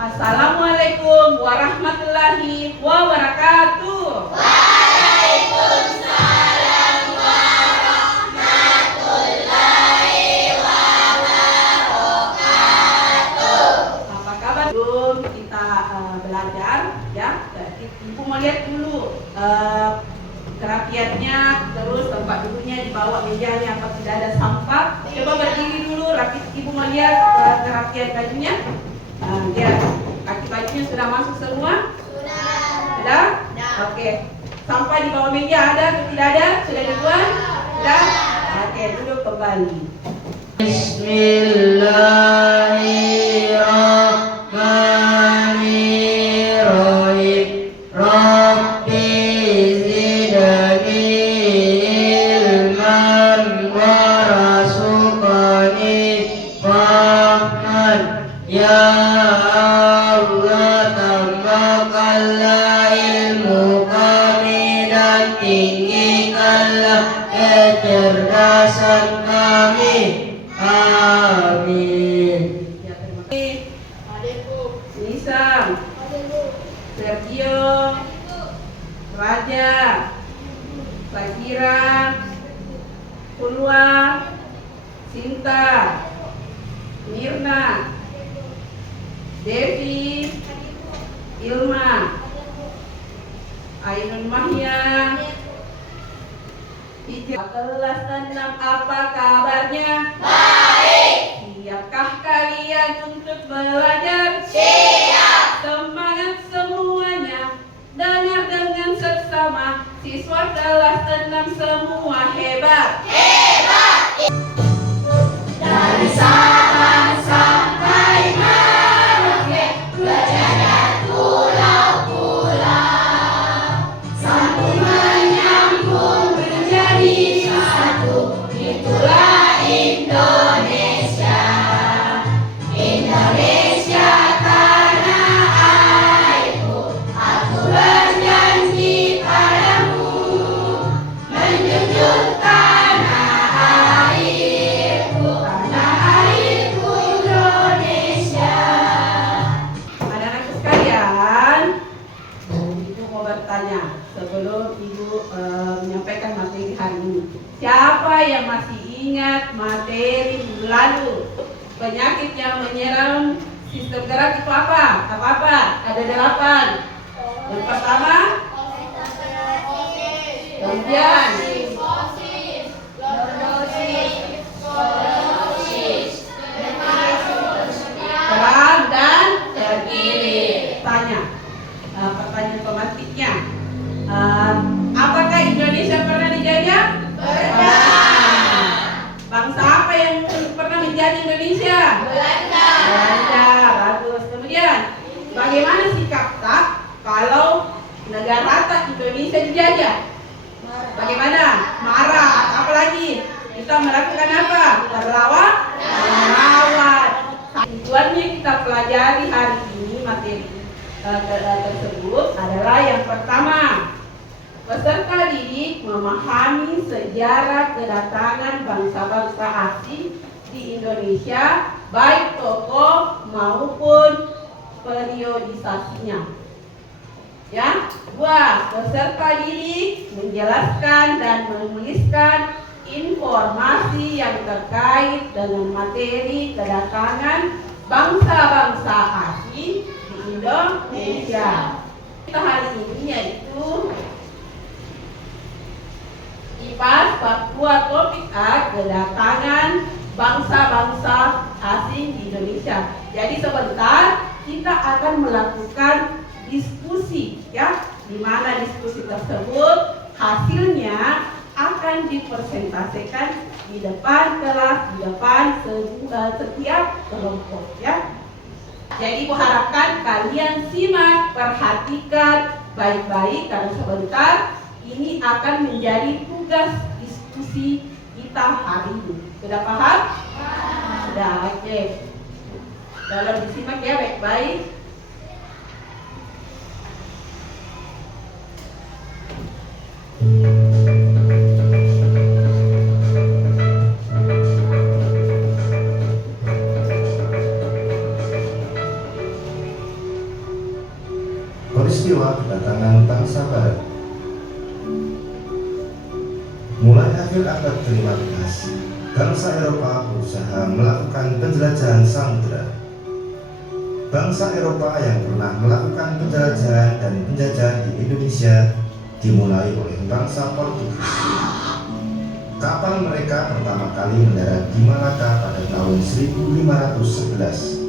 Assalamualaikum warahmatullahi wabarakatuh. Waalaikumsalam warahmatullahi wabarakatuh. Apa kabar? Sebelum kita belajar, ya, Ibu mau lihat dulu kerapiannya, terus tempat duduknya, di bawah mejanya apa tidak ada sampah. Coba berdiri dulu, Ibu mau lihat kerapian bajunya. Lihat, kaki bajunya sudah masuk semua? Sudah? Oke. Sampah di bawah meja ada atau tidak ada? Sudah dibuang? Sudah? Oke, duduk kembali. Bismillahirrahmanirrahim. Rabbi zidni ilman warzuqni fahman. Ya Allah, tambahkanlah ilmu kami dan tinggikanlah kecerdasan kami. Amin. Ya, terima kasih. Nisam, Sergio, Raja, Sakira, Pulwa, Sinta, Mirna, Devi, Ilma, Ainun Mahya, kelas 6, apa kabarnya? Baik. Siapkah kalian untuk belajar? Siap. Semangat semuanya, dengar dengan seksama. Siswa kelas 6 semua hebat. Hebat. Dari Sabang sampai Merauke, belajar pulau-pulau, sambung menyambung menjadi satu. Itulah Indonesia. Indonesia tanah airku, aku berjanji padamu, menjunjung tanah airku Indonesia. Anak-anak sekalian, Ibu mau bertanya sebelum Ibu menyampaikan materi hari ini. Siapa yang masih ingat materi minggu lalu? Penyakit yang menyerang sistem gerak itu apa? Apa-apa? Ada 8. Yang pertama, kemudian keram dan tergilir. Tanya, pertanyaan pematiknya, apakah Indonesia pernah dijajah? Pernah. Bangsa apa yang pernah menjadi Indonesia? Belanda. Belanda. Bagus. Kemudian, bagaimana sikap tak kalau negara tak Indonesia dijajah? Bagaimana? Marah. Apalagi kita melakukan apa? Berlawan? Melawan. Tujuannya kita pelajari hari ini materi tersebut adalah yang pertama, peserta didik memahami sejarah kedatangan bangsa-bangsa asing di Indonesia, baik tokoh maupun periodisasinya. Ya, 2. Peserta didik menjelaskan dan menuliskan informasi yang terkait dengan materi kedatangan bangsa-bangsa asing di Indonesia. Kita hari ini yaitu IPAS Papua topik A, kedatangan bangsa-bangsa asing di Indonesia. Jadi sebentar kita akan melakukan diskusi, ya, di mana diskusi tersebut hasilnya akan dipresentasikan di depan kelas, di depan setiap kelompok, ya. Jadi Ibu harapkan kalian simak, perhatikan baik-baik karena sebentar ini akan menjadi tugas diskusi kita hari ini. Sudah paham? Sudah, oke. Dalam disimak ya baik-baik. peristiwa kedatangan bangsa Barat. Mulai akhir abad ke-15, bangsa Eropa berusaha melakukan penjelajahan samudera. Bangsa Eropa yang pernah melakukan penjelajahan dan penjajahan di Indonesia dimulai oleh bangsa Portugis. Kapal mereka pertama kali mendarat di Malaka pada tahun 1511.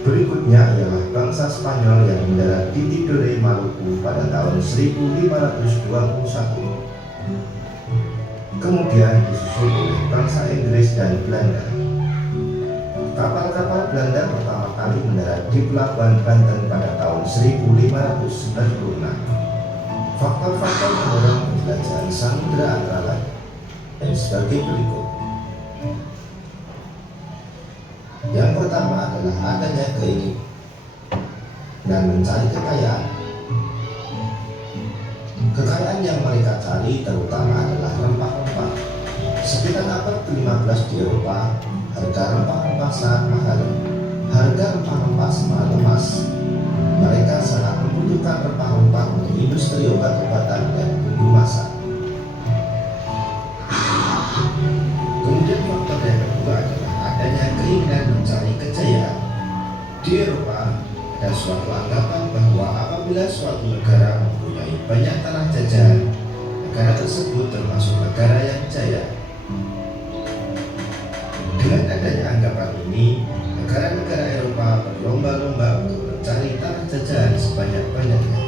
Berikutnya ialah bangsa Spanyol yang mendarat di Tidore, Maluku pada tahun 1521. Kemudian disusul oleh bangsa Inggris dan Belanda. Kapal-kapal Belanda pertama kali mendarat di pelabuhan Banten pada tahun 1596. Faktor-faktor mendorong penjelajahan samudera antara lain dan sebagai berikut. Yang pertama adalah adanya keinginan dan mencari kekayaan. Kekayaan yang mereka cari terutama adalah rempah-rempah. Sekitar abad ke-15 di Eropa, harga rempah-rempah sangat mahal. Harga rempah-rempah semakin emas. Mereka sangat membutuhkan rempah-rempah untuk industri obat-obatan dan bumbu masak. Kemudian faktor yang kedua adalah adanya keinginan mencari kejayaan. Di Eropa, ada suatu anggapan bahwa apabila suatu negara mempunyai banyak tanah jajahan, negara tersebut termasuk negara yang jaya. Dengan adanya anggapan ini, negara-negara Eropa berlomba-lomba untuk mencari tanah jajahan sebanyak-banyaknya.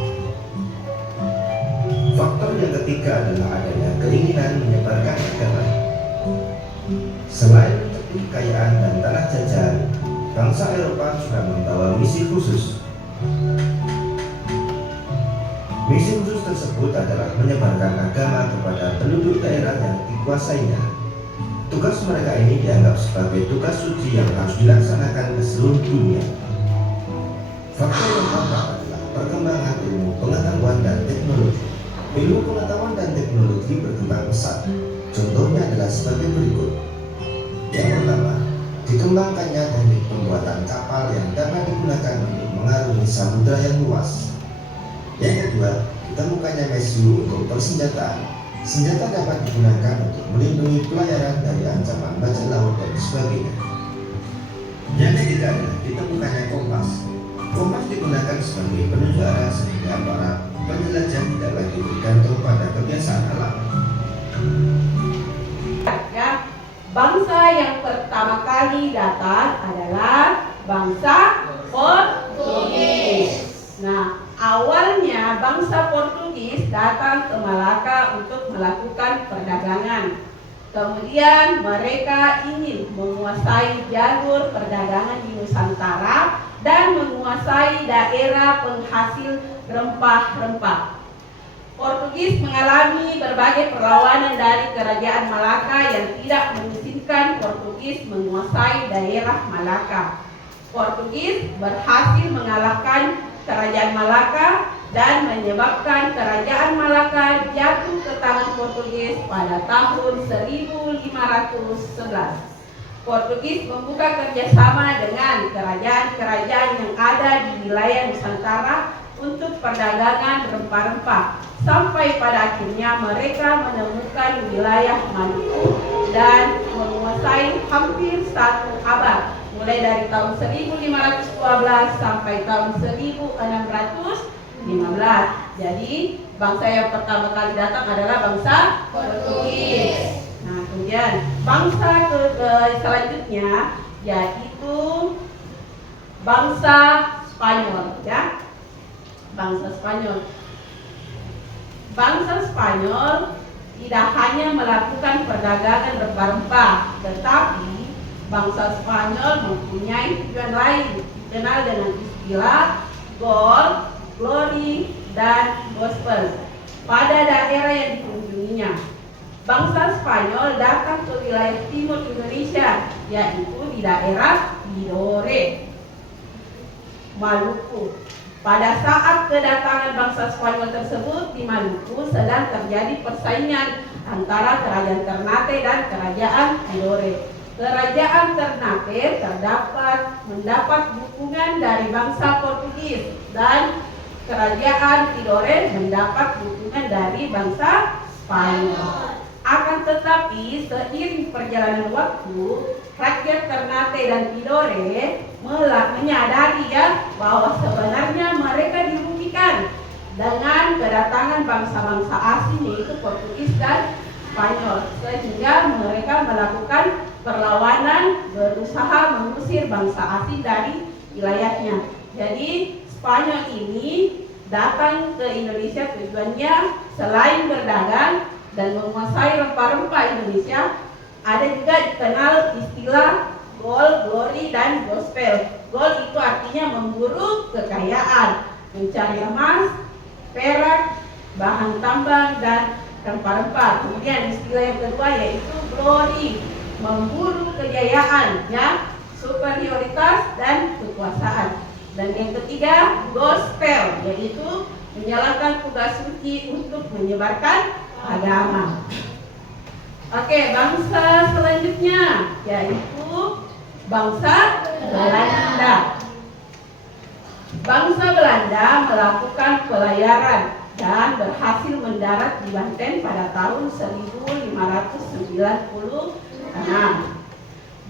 Faktor yang ketiga adalah adanya keinginan menyebarkan agama. Selain untuk kekayaan dan tanah jajahan, bangsa Eropa juga membawa misi khusus. Misi khusus tersebut adalah menyebarkan agama kepada penduduk daerah yang dikuasainya. Tugas mereka ini dianggap sebagai tugas suci yang harus dilaksanakan ke seluruh dunia. Faktor yang keempat adalah perkembangan ilmu pengetahuan dan teknologi. Ilmu pengetahuan dan teknologi berkembang pesat. Contohnya adalah sebagai berikut. Yang pertama, dikembangkannya teknik pembuatan kapal yang dapat digunakan untuk mengarungi samudera yang luas. Yang kedua, ditemukannya mesiu untuk persenjataan. Senjata dapat digunakan untuk melindungi pelayaran dari ancaman bajak laut dan sebagainya. Yang ketiga adalah ditemukannya kompas. Kompas digunakan sebagai penunjuk arah sehingga para penjelajah tidak lagi bergantung pada kebiasaan alam. Ya, bangsa yang pertama kali datang adalah bangsa Portugis. Nah, awalnya bangsa Portugis datang ke Malaka untuk melakukan perdagangan. Kemudian mereka ingin menguasai jalur perdagangan di Nusantara dan menguasai daerah penghasil rempah-rempah. Portugis mengalami berbagai perlawanan dari kerajaan Malaka yang tidak mengizinkan Portugis menguasai daerah Malaka. Portugis berhasil mengalahkan kerajaan Malaka dan menyebabkan kerajaan Malaka jatuh ke tangan Portugis pada tahun 1511. Portugis membuka kerjasama dengan kerajaan-kerajaan yang ada di wilayah Nusantara untuk perdagangan rempah-rempah. Sampai pada akhirnya mereka menemukan wilayah Maluku dan menguasai hampir satu abad, mulai dari tahun 1512 sampai tahun 1615. Jadi bangsa yang pertama kali datang adalah bangsa Portugis. Nah, kemudian bangsa selanjutnya yaitu bangsa Spanyol, ya. Bangsa Spanyol. Bangsa Spanyol tidak hanya melakukan perdagangan rempah-rempah, tetapi bangsa Spanyol mempunyai tujuan lain, dikenal dengan istilah gold, glory, dan gospel pada daerah yang dikunjunginya. Bangsa Spanyol datang ke wilayah timur Indonesia, yaitu di daerah Tidore, Maluku. Pada saat kedatangan bangsa Spanyol tersebut di Maluku sedang terjadi persaingan antara kerajaan Ternate dan kerajaan Tidore. Kerajaan Ternate mendapat dukungan dari bangsa Portugis dan kerajaan Tidore mendapat dukungan dari bangsa Spanyol. Akan tetapi seiring perjalanan waktu, rakyat Ternate dan Tidore menyadari ya bahwa sebenarnya mereka dirugikan dengan kedatangan bangsa-bangsa asing yaitu Portugis dan Spanyol, sehingga mereka melakukan perlawanan, berusaha mengusir bangsa asing dari wilayahnya. Jadi Spanyol ini datang ke Indonesia tujuannya selain berdagang dan menguasai rempah-rempah Indonesia, ada juga dikenal istilah gold, glory, dan gospel. Gold itu artinya memburu kekayaan, mencari emas, perak, bahan tambang, dan rempah-rempah. Kemudian istilah yang kedua yaitu glory, memburu kejayaan, ya, superioritas dan kekuasaan. Dan yang ketiga gospel, yaitu menjalankan tugas suci untuk menyebarkan agama. Oke, bangsa selanjutnya yaitu bangsa Belanda. Bangsa Belanda melakukan pelayaran dan berhasil mendarat di Banten pada tahun 1596.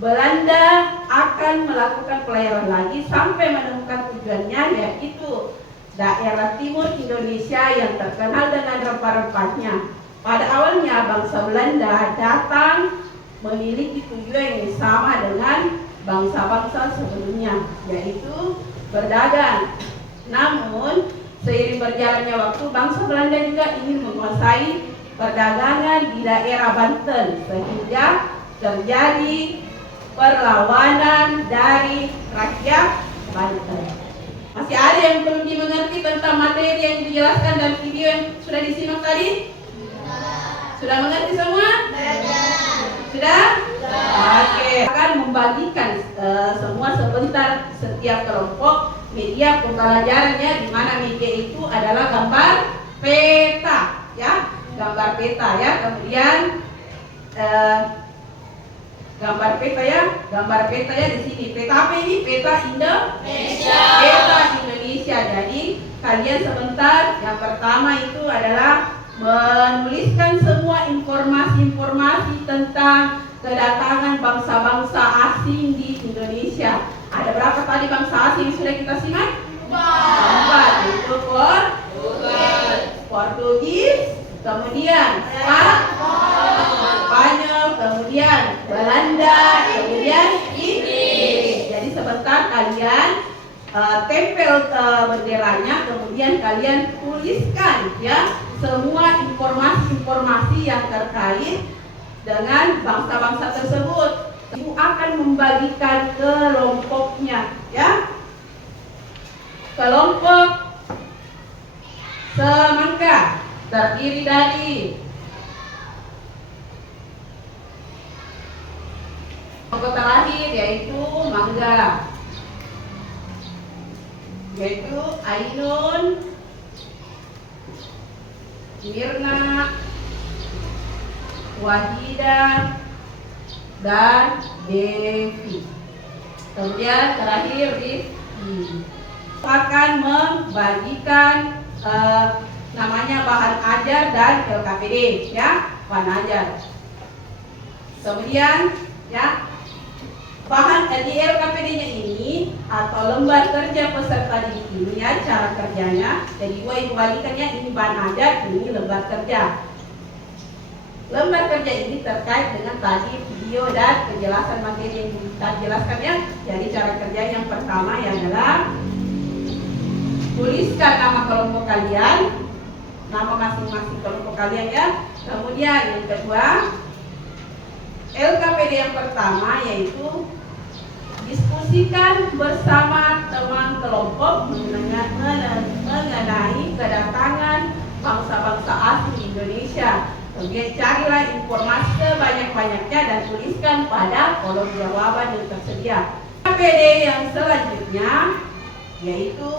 Belanda akan melakukan pelayaran lagi sampai menemukan tujuannya, yaitu daerah timur Indonesia yang terkenal dengan rempah-rempahnya. Pada awalnya bangsa Belanda datang memiliki tujuan yang sama dengan bangsa-bangsa sebelumnya, yaitu berdagang. Namun seiring berjalannya waktu, bangsa Belanda juga ingin menguasai perdagangan di daerah Banten, sehingga terjadi perlawanan dari rakyat Banten. Masih ada yang belum dimengerti tentang materi yang dijelaskan dalam video yang sudah disimak tadi? Sudah mengerti semua? Sudah? Oke. Akan membagikan semua sebentar setiap kelompok media pembelajarannya, di mana media itu adalah gambar peta, ya, gambar peta ya. Kemudian gambar peta ya di sini. Peta apa ini? Peta Indonesia. Peta Indonesia. Jadi kalian sebentar, yang pertama itu adalah menuliskan semua informasi-informasi tentang kedatangan bangsa-bangsa asing di Indonesia. Ada berapa tadi bangsa asing yang sudah kita simak? 4. Itu Portugis, kemudian Spanyol, kemudian Belanda, kemudian Inggris. Jadi sebentar kalian tempel benderanya, kemudian kalian tuliskan ya semua informasi-informasi yang terkait dengan bangsa-bangsa tersebut. Ibu akan membagikan kelompoknya, ya. Kelompok semangka terdiri dari kelompok terakhir yaitu mangga, yaitu Ainun, Mirna, Wahida, dan Devi. Kemudian terakhir Rizky. Akan membagikan namanya bahan ajar dan LKPD, ya, bahan ajar. Kemudian ya, bahan di LKPD-nya ini atau lembar kerja peserta didik ini ya, cara kerjanya. Jadi ibu bagikannya, ini bahan ajar, ini lembar kerja. Lembar kerja ini terkait dengan tadi video dan penjelasan materi yang kita jelaskan ya. Jadi cara kerja yang pertama adalah tuliskan nama kelompok kalian, nama masing-masing kelompok kalian ya. Kemudian yang kedua, LKPD yang pertama yaitu diskusikan bersama teman kelompok mengenai kedatangan bangsa-bangsa asing di Indonesia. Kemudian carilah informasi sebanyak-banyaknya dan tuliskan pada kolom jawaban yang tersedia. LKPD yang selanjutnya yaitu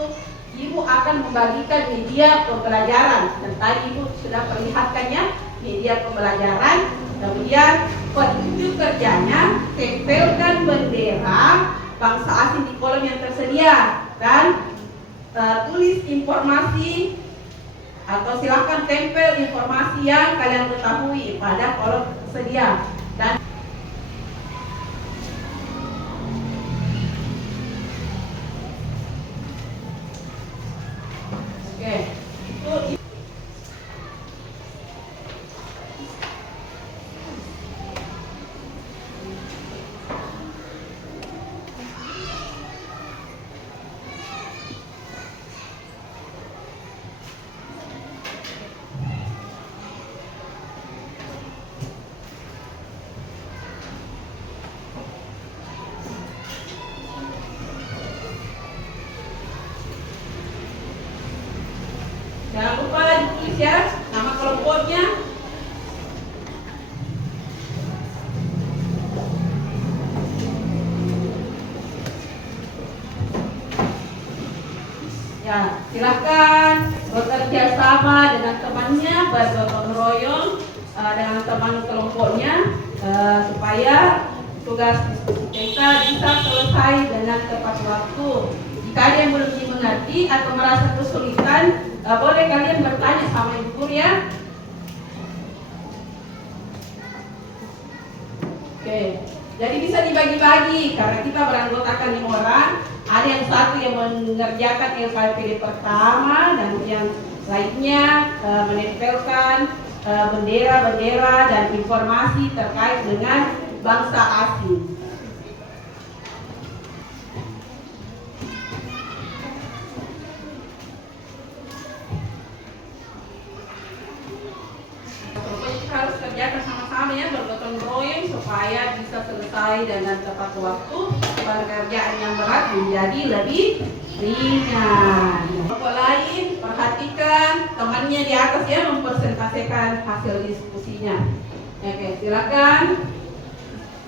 ibu akan membagikan media pembelajaran. Dan tadi ibu sudah perlihatkannya media pembelajaran. Kemudian petunjuk kerjanya, tempelkan bendera bangsa asing di kolom yang tersedia dan tulis informasi atau silakan tempel informasi yang kalian ketahui pada kolom tersedia. Dan oke, itu jangan lupa ditulis ya nama kelompoknya. Ya, silakan bekerja sama dengan temannya, bergotong royong dengan teman kelompoknya supaya tugas diskusi kita bisa selesai dengan tepat waktu. Jika ada yang belum dimengerti atau merasa kesulitan, boleh kalian bertanya sama ibu guru ya. Oke, jadi bisa dibagi-bagi karena kita beranggotakan 5 orang. Ada yang satu yang mengerjakan LKPD pertama dan yang lainnya menempelkan bendera-bendera dan informasi terkait dengan bangsa asing. Harus kerjakan sama-sama ya, bergotong royong supaya bisa selesai dengan tepat waktu. Pekerjaan yang berat menjadi lebih ringan. Kelompok lain perhatikan temannya di atas ya, mempresentasikan hasil diskusinya. Oke, silakan.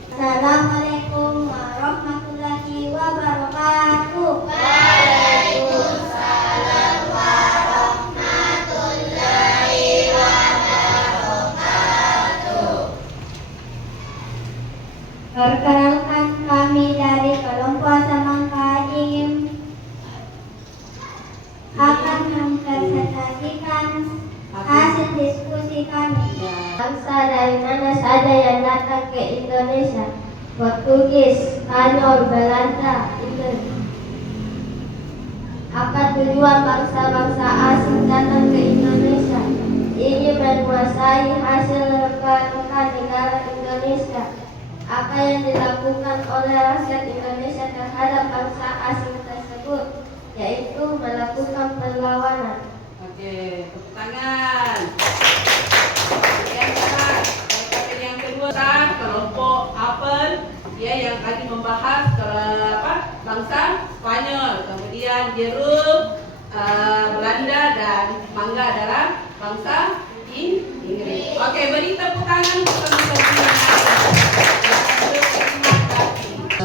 Assalamualaikum warahmatullahi wabarakatuh. Waalaikumsalam warahmatullahi wabarakatuh. Perkenalkan, kami dari kelompok Semangka ingin akan mempresentasikan hasil diskusi kami. Bangsa dari mana saja yang datang ke Indonesia? Portugis, Spanyol, Belanda, Indonesia. Apa tujuan bangsa-bangsa asing datang ke Indonesia? Ingin menguasai hasil rempah-rempah negara Indonesia. Apa yang dilakukan oleh rakyat Indonesia terhadap bangsa asing tersebut? Yaitu melakukan perlawanan. Oke, tepuk tangan. Yang kedua, kelompok Apel, dia yang tadi membahas bangsa Spanyol, kemudian jeruk, Belanda, dan mangga adalah bangsa Inggris. Oke, beri tepuk tangan untuk teman-teman.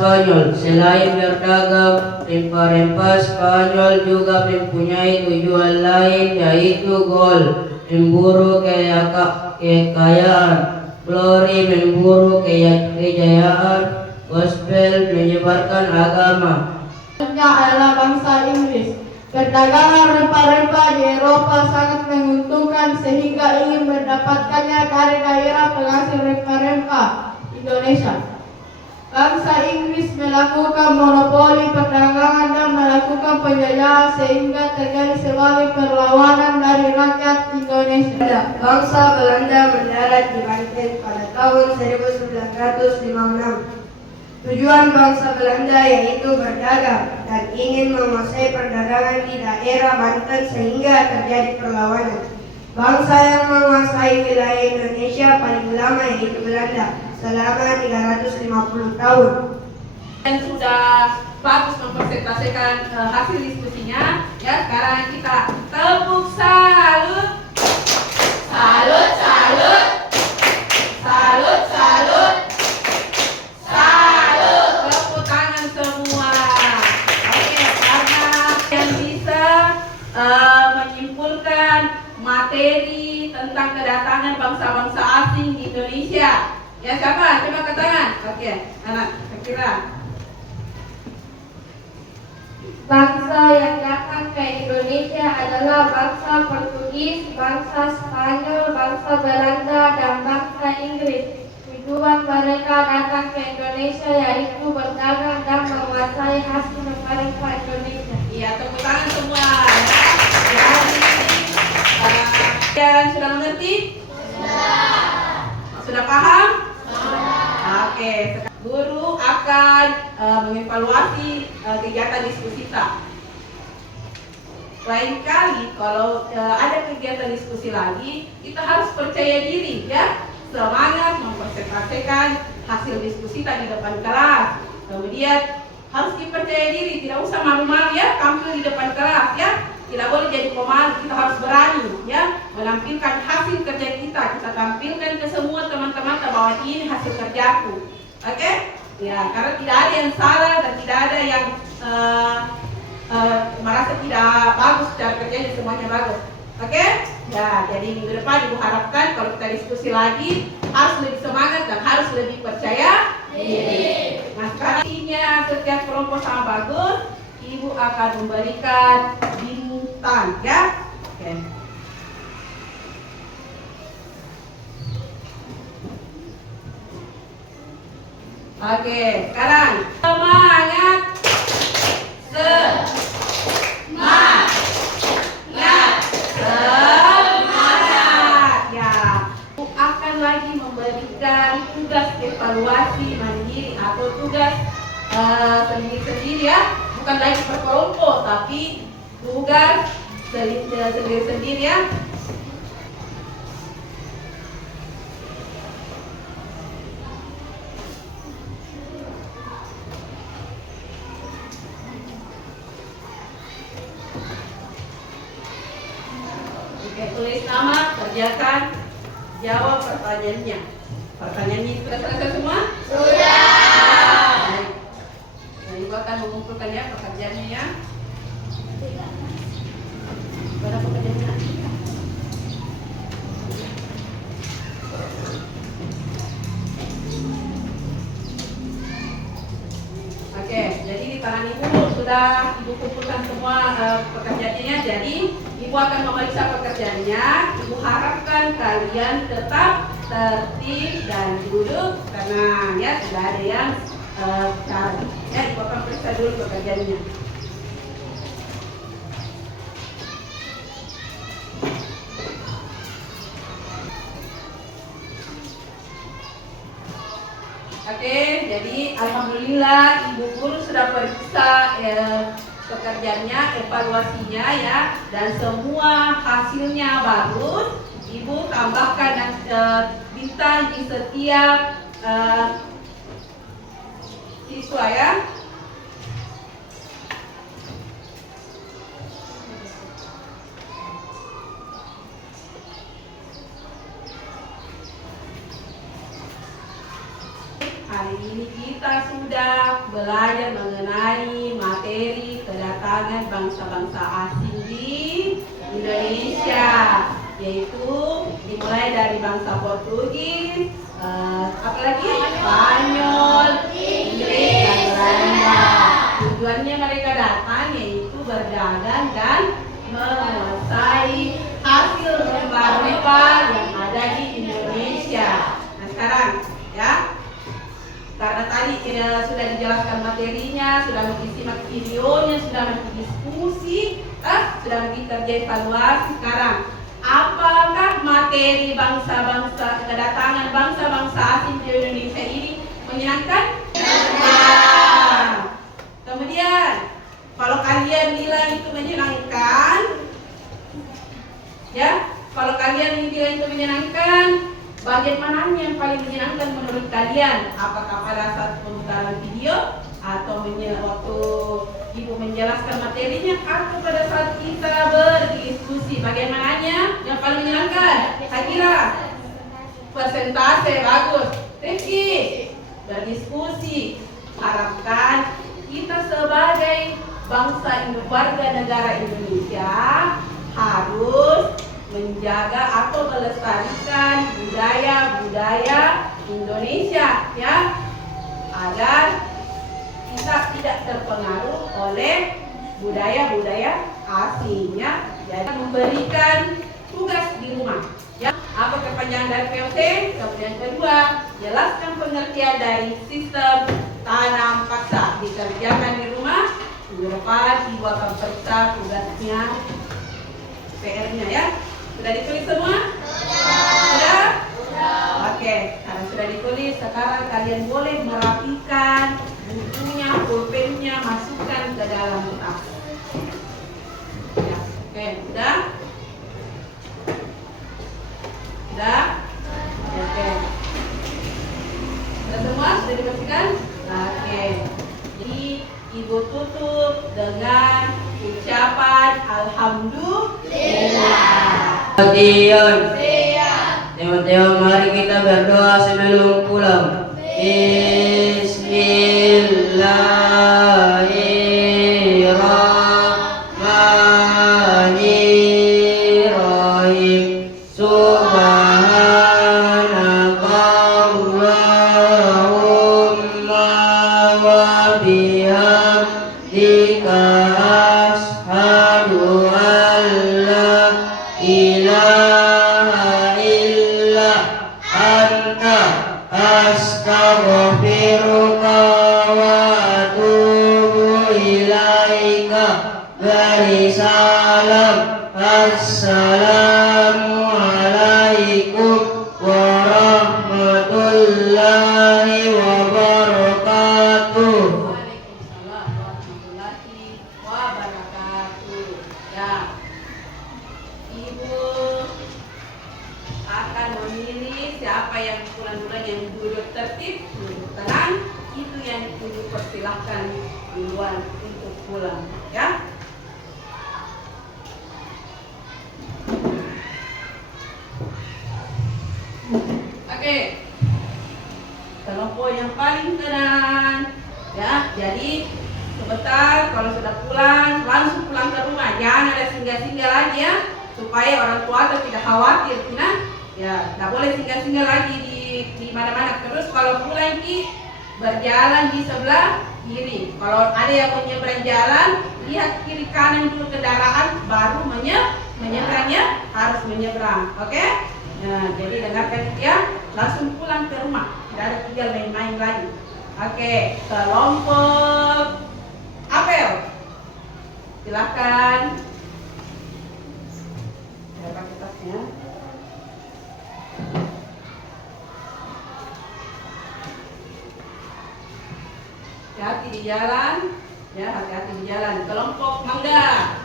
Spanyol selain berdagang, rempah-rempah Spanyol juga mempunyai tujuan lain, yaitu gol, memburu kekayaan, glory, memburu kejayaan, gospel, menyebarkan agama. Adalah bangsa Inggris. Perdagangan rempah-rempah di Eropa sangat menguntungkan sehingga ingin mendapatkannya dari daerah penghasil rempah-rempah Indonesia. Bangsa Inggris melakukan monopoli perdagangan dan melakukan penjajahan sehingga terjadi sebagai perlawanan dari rakyat Indonesia. Bangsa Belanda mendarat di Banten pada tahun 1956. Tujuan bangsa Belanda yaitu berdagang dan ingin menguasai perdagangan di daerah Banten sehingga terjadi perlawanan. Bangsa yang menguasai wilayah Indonesia paling lama yaitu Belanda selama 350 tahun. Dan sudah bagus mempresentasikan hasil diskusinya. Ya, sekarang kita tepuk salut. Salut, salut. Salut, salut. Salut. Tepuk tangan semua. Oke, karena yang bisa menyimpulkan materi tentang kedatangan bangsa-bangsa asing di Indonesia. Ya, siapa? Coba ke tangan. Oke, anak kira. Bangsa yang datang ke Indonesia adalah bangsa Portugis, bangsa Spanyol, bangsa Belanda, dan bangsa Inggris. Tujuan mereka datang ke Indonesia yaitu berdagang dan menguasai hasil rempah-rempah Indonesia. Iya, tepuk tangan semua. Ya. Jadi, kalian sudah mengerti? Sudah paham? Oke, sekarang guru akan mengevaluasi kegiatan diskusi kita. Lain kali kalau ada kegiatan diskusi lagi, kita harus percaya diri ya. Semangat mempresentasikan hasil diskusi kita di depan kelas. Kemudian harus dipercaya diri, tidak usah malu-malu ya tampil di depan kelas ya. Tidak boleh jadi pemalu, kita harus berani ya menampilkan hasil kerja kita. Kita tampilkan ke semua teman-teman bahwa ini hasil kerjaku. Oke? Ya, karena tidak ada yang salah dan tidak ada yang merasa tidak bagus cara kerjanya, semuanya bagus. Oke? Ya, jadi minggu depan Ibu harapkan kalau kita diskusi lagi harus lebih semangat dan harus lebih percaya diri. Nah, sekarang setiap kelompok sama bagus, Ibu akan memberikan bintang ya. Oke. Oke, sekarang semangat. Tugas evaluasi mandiri atau tugas sendiri-sendiri ya, bukan lagi per kelompok tapi tugas sendiri-sendiri ya. Oke, tulis nama, kerjakan, jawab pertanyaannya. Pertanyaannya sudah selesai semua? Sudah. Baik. Nah, Ibu akan mengumpulkan ya pekerjaannya ya. Mana pekerjaannya? Oke, jadi di tangan Ibu sudah Ibu kumpulkan semua pekerjaannya. Jadi Ibu akan memeriksa pekerjaannya. Ibu harapkan kalian tetap tertib dan duduk karena ya tidak ada yang cari. Ya, Ibu akan periksa dulu pekerjaannya. Oke, jadi alhamdulillah Ibu guru sudah periksa pekerjaannya, evaluasinya ya, dan semua hasilnya bagus. Ibu tambahkan bintang di setiap siswa ya. Hari ini kita sudah belajar mengenai materi kedatangan bangsa-bangsa asing di Indonesia, yaitu dimulai dari bangsa Portugis, apalagi Spanyol, Inggris, dan Belanda. Tujuannya mereka datang yaitu berdagang dan menguasai hasil rempah-rempah yang ada di Indonesia. Nah sekarang ya, karena tadi sudah dijelaskan materinya, sudah disimak videonya, sudah berdiskusi, sudah kerja evaluasi. Sekarang apakah materi bangsa-bangsa kedatangan bangsa-bangsa asing di Indonesia ini menyenangkan? Nah, kemudian kalau kalian bilang itu menyenangkan, ya, kalau kalian bilang itu menyenangkan, bagian mana yang paling menyenangkan menurut kalian? Apakah pada saat pemutaran video atau waktu Ibu menjelaskan materinya, atau pada saat kita berdiskusi? Bagaimananya yang paling menyenangkan? Saya kira persentase bagus. Rifki, berdiskusi. Harapkan kita sebagai bangsa warga negara Indonesia harus menjaga atau melestarikan budaya-budaya Indonesia ya, agar kita tidak terpengaruh oleh budaya-budaya asing ya. Jadi memberikan tugas di rumah. Ya, apa kepanjangan dari VOC? Kemudian kedua, jelaskan pengertian dari sistem tanam paksa dikerjakan di rumah. Minggu depan ibu akan periksa tugasnya, PR-nya ya. Sudah ditulis semua? Sudah? Oke, karena sudah ditulis, sekarang kalian boleh merapikan bukunya, pulpennya, masukkan ke dalam tas. Ya, oke, sudah? Sudah? Oke. Sudah semua? Sudah dibersihkan? Oke. Jadi ibu tutup dengan ucapan Alhamdulillah. Kemudian, teman-teman mari kita berdoa sebelum pulang. Bismillahirrahmanirrahim. Subhanakallahumma wa bihamdika asyhadu an la ilaha illa anta astaghfiruka wa atubu ilaika. Beri salam. Assalamualaikum warahmatullahi wabarakatuh. Waalaikumsalam warahmatullahi wabarakatuh. Ya, ibu akan memilih siapa yang bulan-bulan yang duduk tertib, duduk tenang, itu yang ibu persilahkan duluan untuk pulang. Ya. Oke, kelompok yang paling kanan, ya. Jadi sebentar, kalau sudah pulang, langsung pulang ke rumah. Jangan ada singgah-singgah lagi ya, supaya orang tua tidak khawatir, nah. Ya, tidak boleh singgah-singgah lagi di mana-mana. Terus kalau pulang berjalan di sebelah kiri. Kalau ada yang mau nyebrang jalan, lihat kiri kanan dulu kendaraan, baru menyeberangnya harus menyeberang. Oke? Nah, jadi dengarkan ya, langsung pulang ke rumah, tidak ada tinggal main-main lagi. Oke, kelompok apel, silahkan. Saya pakai tasnya. Hati-hati di jalan, ya, hati-hati di jalan. Kelompok mangga.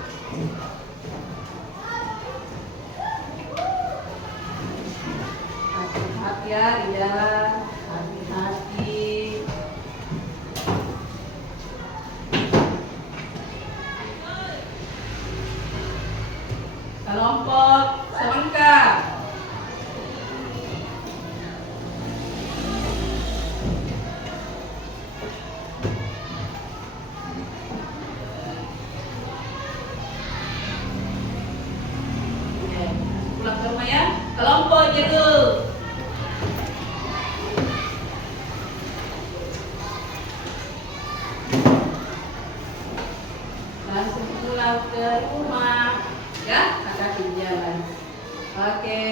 Hati-hati ya di jalan, hati-hati. Kelompok semangka. Oke, pulang ke rumah ya. Kelompok jeruk. Langsung pulang ke rumah, ya, hati-hati di jalan. Oke.